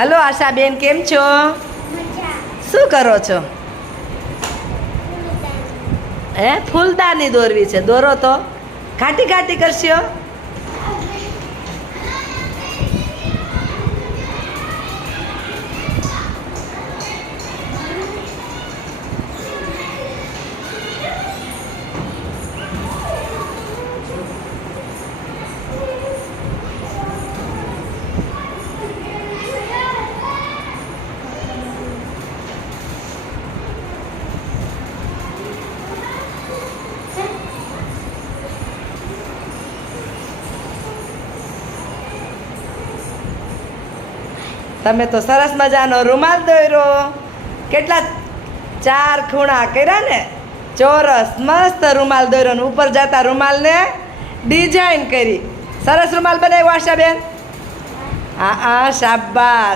Hello Ashaben, કેમ છો? શું કરો છો? હે, ફૂલદાની દોરવી છે. દોરો તો ઘાટી ઘાટી કરશો. તમે તો સરસ મજાનો રૂમાલ દોર્યો. કેટલા 4 ખૂણા કર્યા ને, ચોરસ મસ્ત રૂમાલ દોર્યો ને ઉપર જતા રૂમાલને ડિઝાઇન કરી. સરસ રૂમાલ બનાવ્યો આશાબેન. હા શાબાશ.